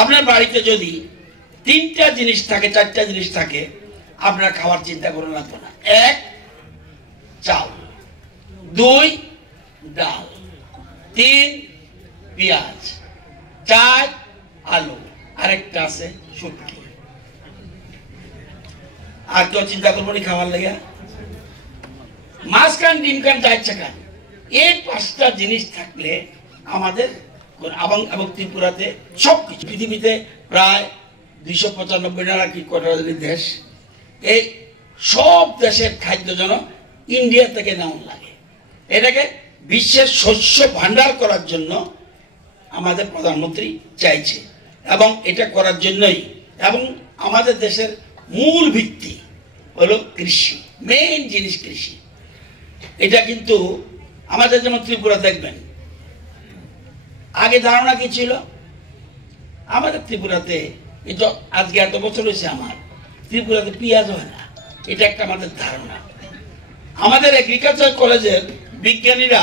আপনার বাড়িতে যদি 3টা জিনিস থাকে 4টা জিনিস থাকে আপনারা খাওয়ার চিন্তা করে লাগবে না। 1 চাল, 2 ডাল, 3 পেঁয়াজ, 4 আলু, আরেকটা আছে শুটকি। আর কেউ চিন্তা করবো না খাওয়ার লেগে? মাছ খান, ডিম খান, যা ইচ্ছা খান, এই 5টা জিনিস থাকলে আমাদের এবং ত্রিপুরাতে সবকিছু, পৃথিবীতে প্রায় 295 নাকি কটা দেশ, এই সব দেশের খাদ্য যেন ইন্ডিয়া থেকে নেওয়া লাগে। এটাকে বিশ্বের শস্য ভান্ডার করার জন্য আমাদের প্রধানমন্ত্রী চাইছে, এবং এটা করার জন্যই, এবং আমাদের দেশের মূল ভিত্তি হলো কৃষি, মেইন জিনিস কৃষি। এটা কিন্তু আমাদের যেমন ত্রিপুরা দেখবেন, আগে ধারণা কি ছিল? আমাদের ত্রিপুরাতে আজকে এত বছর হয়েছে আমার ত্রিপুরাতে পেঁয়াজ হয় না, এটা একটা আমাদের ধারণা। আমাদের এগ্রিকালচার কলেজের বিজ্ঞানীরা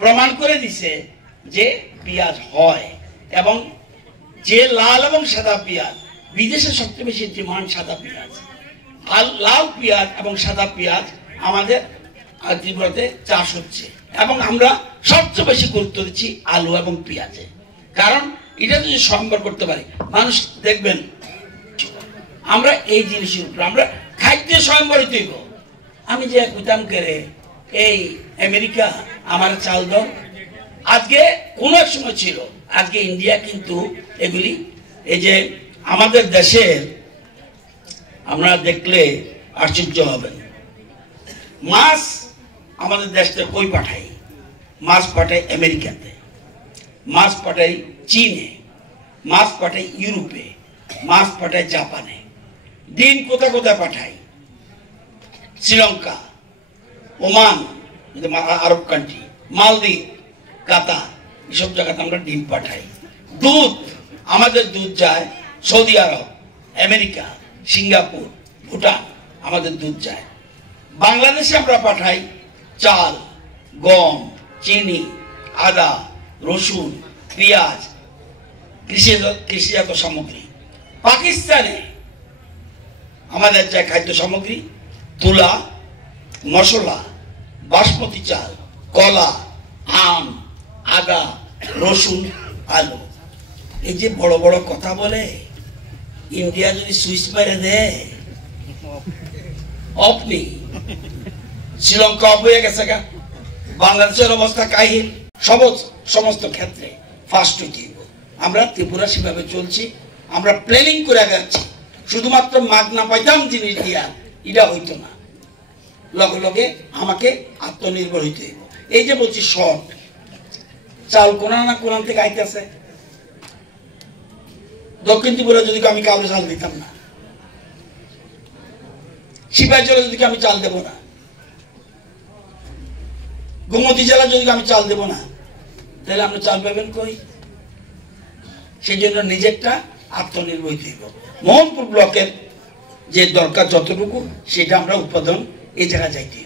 প্রমাণ করে দিছে যে পেঁয়াজ হয়, এবং যে লাল এবং সাদা পেঁয়াজ, বিদেশে সবচেয়ে বেশি ডিমান্ড সাদা পেঁয়াজ। আর লাল পেঁয়াজ এবং সাদা পেঁয়াজ আমাদের ত্রিপুরাতে চাষ হচ্ছে, এবং আমরা সবচেয়ে বেশি গুরুত্ব দিচ্ছি আলু এবং পেঁয়াজে। কারণ এটা যদি সম্ভব করতে পারি, মানুষ দেখবেন আমরা এই জিনিসের উপর আমরা খাদ্যে স্বয়ংবরিত হইব। আমি যে কইতাম করে এই আমেরিকা আমার চাল দাও, আজকে কোন এক সময় ছিল, আজকে ইন্ডিয়া কিন্তু এগুলি, এই যে আমাদের দেশের, আমরা দেখলে আশ্চর্য হবেন, মাছ আমাদের দেশ থেকে কই পাঠাই? মাছ পাঠাই আমেরিকাতে, মাছ পাঠাই চীনে, মাছ পাঠাই ইউরোপে, মাছ পাঠাই জাপানে, ডিম কোথায় কোথায় পাঠাই? শ্রীলঙ্কা, ওমান, আরব কান্ট্রি, মালদ্বীপ, কাতার, এসব জায়গাতে আমরা ডিম পাঠাই। দুধ, আমাদের দুধ যায় সৌদি আরব, আমেরিকা, সিঙ্গাপুর, ভুটান, আমাদের দুধ যায়। বাংলাদেশে আমরা পাঠাই চাল, গম, চিনি, আদা, রসুন, পেঁয়াজ, কৃষিজাত সামগ্রী। পাকিস্তানে আমাদের যায় খাদ্য সামগ্রী, তুলা, মশলা, বাসমতি চাল, কলা, আম, আদা, রসুন, আলু। এই যে বড় বড় কথা বলে, ইন্ডিয়া যদি সুইচ মেরে দেয় অফ নেই, শ্রীলঙ্কা অফ হয়ে গেছে, বাংলাদেশের অবস্থা কাহিল, সমস্ত ক্ষেত্রে ফার্স্ট হইতে। আমরা ত্রিপুরা সেভাবে চলছি, আমরা প্ল্যানিং করে যাচ্ছি। শুধুমাত্র মাগনা পাইতাম জিনিস দিয়া এটা হইতো না, লগে লগে আমাকে আত্মনির্ভর হইতে হইব। এই যে বলছি শর্ট, চাল কোনা না কোরআন থেকে আইতেছে। দক্ষিণ ত্রিপুরা যদি আমি কাউকে চাল দিতাম না, শিবাচলে যদি আমি চাল দেব না, গোমতী জেলা যদি আমি চাল দেব না, তাহলে আমরা চাল পাবেন কই? সেই জন্য নিজেরটা আত্মনির্ভর হইতে হইব। মোহনপুর ব্লকের যে দরকার যতটুকু, সেটা আমরা উৎপাদন এই জায়গায় যাইতে